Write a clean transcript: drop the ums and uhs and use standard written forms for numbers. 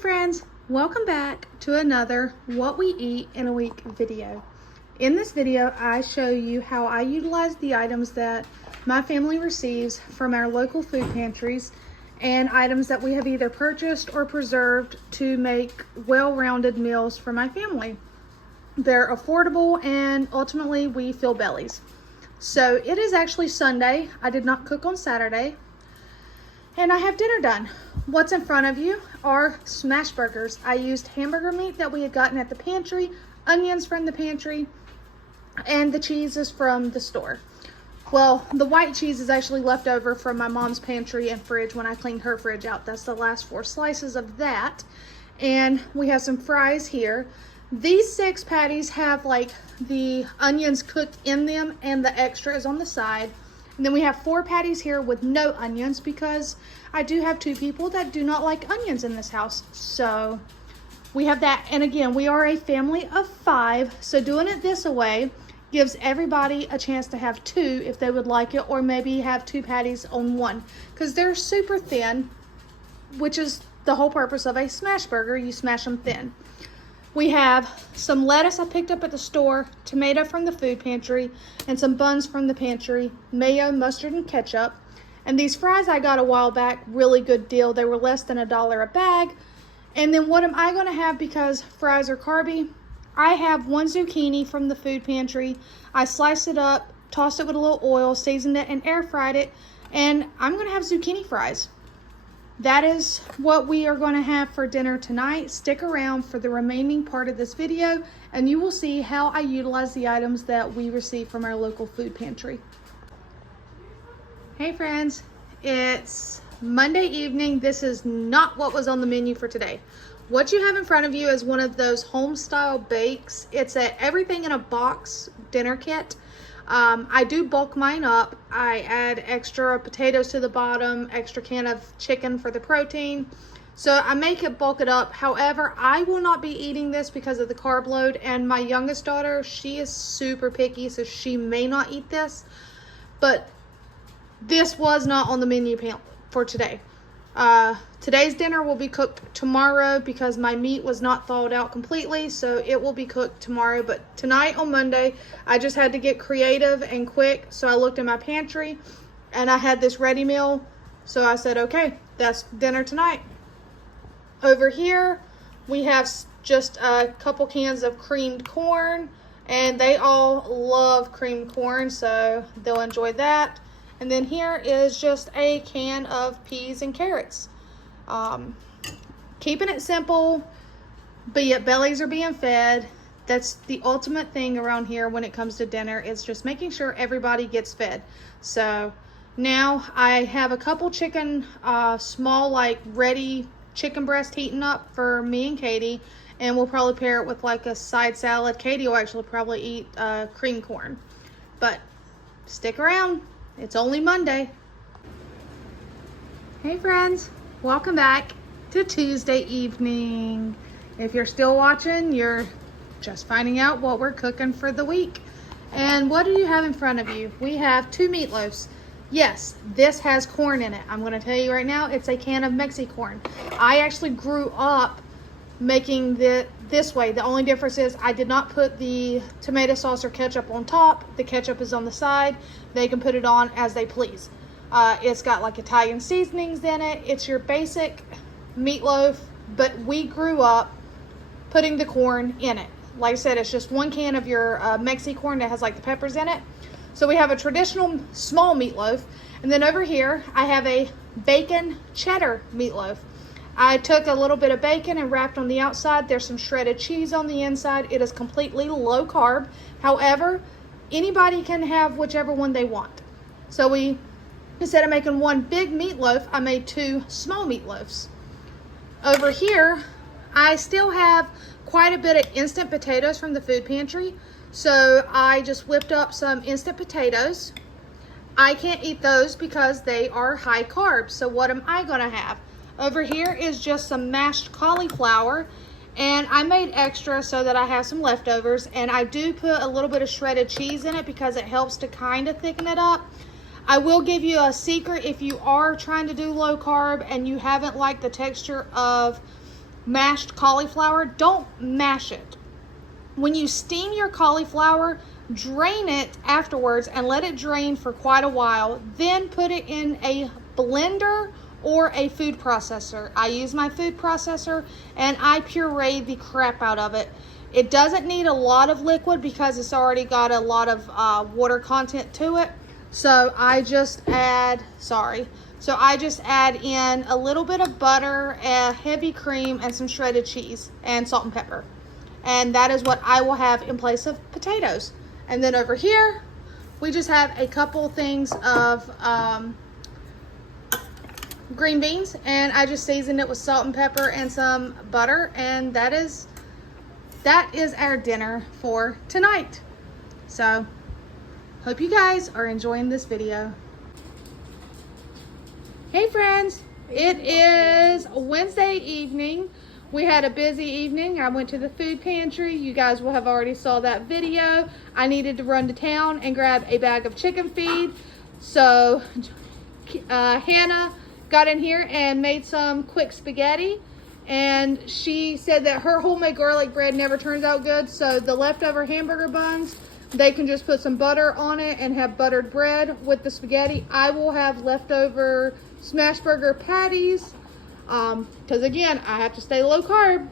friends, welcome back to another What We Eat in a Week video. In this video, I show you how I utilize the items that my family receives from our local food pantries and items that we have either purchased or preserved to make well-rounded meals for my family. They're affordable and ultimately we fill bellies. So it is actually Sunday. I did not cook on Saturday. And I have dinner done. What's in front of you are smash burgers. I used hamburger meat that we had gotten at the pantry, onions from the pantry, and the cheese is from the store. Well, the white cheese is actually left over from my mom's pantry and fridge when I cleaned her fridge out. That's the last 4 slices of that. And we have some fries here. These 6 patties have like the onions cooked in them and the extra is on the side. And then we have 4 patties here with no onions because I do have 2 people that do not like onions in this house. So we have that. And again, we are a family of 5. So doing it this way gives everybody a chance to have 2 if they would like it, or maybe have 2 patties on one because they're super thin, which is the whole purpose of a smash burger. You smash them thin. We have some lettuce I picked up at the store, tomato from the food pantry, and some buns from the pantry, mayo, mustard, and ketchup. And these fries I got a while back, really good deal. They were less than $1 a bag. And then what am I going to have because fries are carby? I have 1 zucchini from the food pantry. I sliced it up, tossed it with a little oil, seasoned it, and air fried it. And I'm going to have zucchini fries. That is what we are going to have for dinner tonight. Stick around for the remaining part of this video and you will see how I utilize the items that we receive from our local food pantry. Hey friends, it's Monday evening. This is not what was on the menu for today. What you have in front of you is one of those home style bakes. It's a everything in a box dinner kit. I do bulk mine up. I add extra potatoes to the bottom, extra can of chicken for the protein. So I make it, bulk it up. However, I will not be eating this because of the carb load. And my youngest daughter, she is super picky, so she may not eat this. But this was not on the menu for today. Today's dinner will be cooked tomorrow because my meat was not thawed out completely, so it will be cooked tomorrow. But tonight on Monday, I just had to get creative and quick, so I looked in my pantry and I had this ready meal, so I said, okay, that's dinner tonight. Over here, we have just a couple cans of creamed corn, and they all love creamed corn, so they'll enjoy that. And then here is just a can of peas and carrots. Keeping it simple, but yet bellies are being fed. That's the ultimate thing around here when it comes to dinner. It's just making sure everybody gets fed. So now I have a couple chicken, small like ready chicken breast heating up for me and Katie. And we'll probably pair it with like a side salad. Katie will actually probably eat cream corn. But stick around. It's only Monday. Hey friends, welcome back to Tuesday evening. If you're still watching, you're just finding out what we're cooking for the week. And what do you have in front of you? We have 2 meatloafs. Yes, this has corn in it. I'm going to tell you right now, it's a can of Mexicorn. I actually grew up making this way. The only difference is I did not put the tomato sauce or ketchup on top. The ketchup is on the side. They can put it on as they please. It's got like Italian seasonings in it. It's your basic meatloaf, but we grew up putting the corn in it. Like I said, it's just 1 can of your Mexicorn that has like the peppers in it. So we have a traditional small meatloaf. And then over here, I have a bacon cheddar meatloaf. I took a little bit of bacon and wrapped on the outside. There's some shredded cheese on the inside. It is completely low carb. However, anybody can have whichever one they want. So instead of making 1 big meatloaf, I made 2 small meatloafs. Over here, I still have quite a bit of instant potatoes from the food pantry. So I just whipped up some instant potatoes. I can't eat those because they are high carb. So what am I gonna have? Over here is just some mashed cauliflower, and I made extra so that I have some leftovers, and I do put a little bit of shredded cheese in it because it helps to kind of thicken it up. I will give you a secret if you are trying to do low carb and you haven't liked the texture of mashed cauliflower, don't mash it. When you steam your cauliflower, drain it afterwards and let it drain for quite a while. Then put it in a blender or a food processor. I use my food processor and I puree the crap out of it. It doesn't need a lot of liquid because it's already got a lot of water content to it. So I just add in a little bit of butter, a heavy cream, and some shredded cheese and salt and pepper. And that is what I will have in place of potatoes. And then over here, we just have a couple things of green beans, and I just seasoned it with salt and pepper and some butter, and that is our dinner for tonight. So, hope you guys are enjoying this video. Hey friends, it is Wednesday evening. We had a busy evening. I went to the food pantry. You guys will have already saw that video. I needed to run to town and grab a bag of chicken feed. So Hannah got in here and made some quick spaghetti. And she said that her homemade garlic bread never turns out good. So the leftover hamburger buns, they can just put some butter on it and have buttered bread with the spaghetti. I will have leftover smash burger patties. Because again, I have to stay low carb.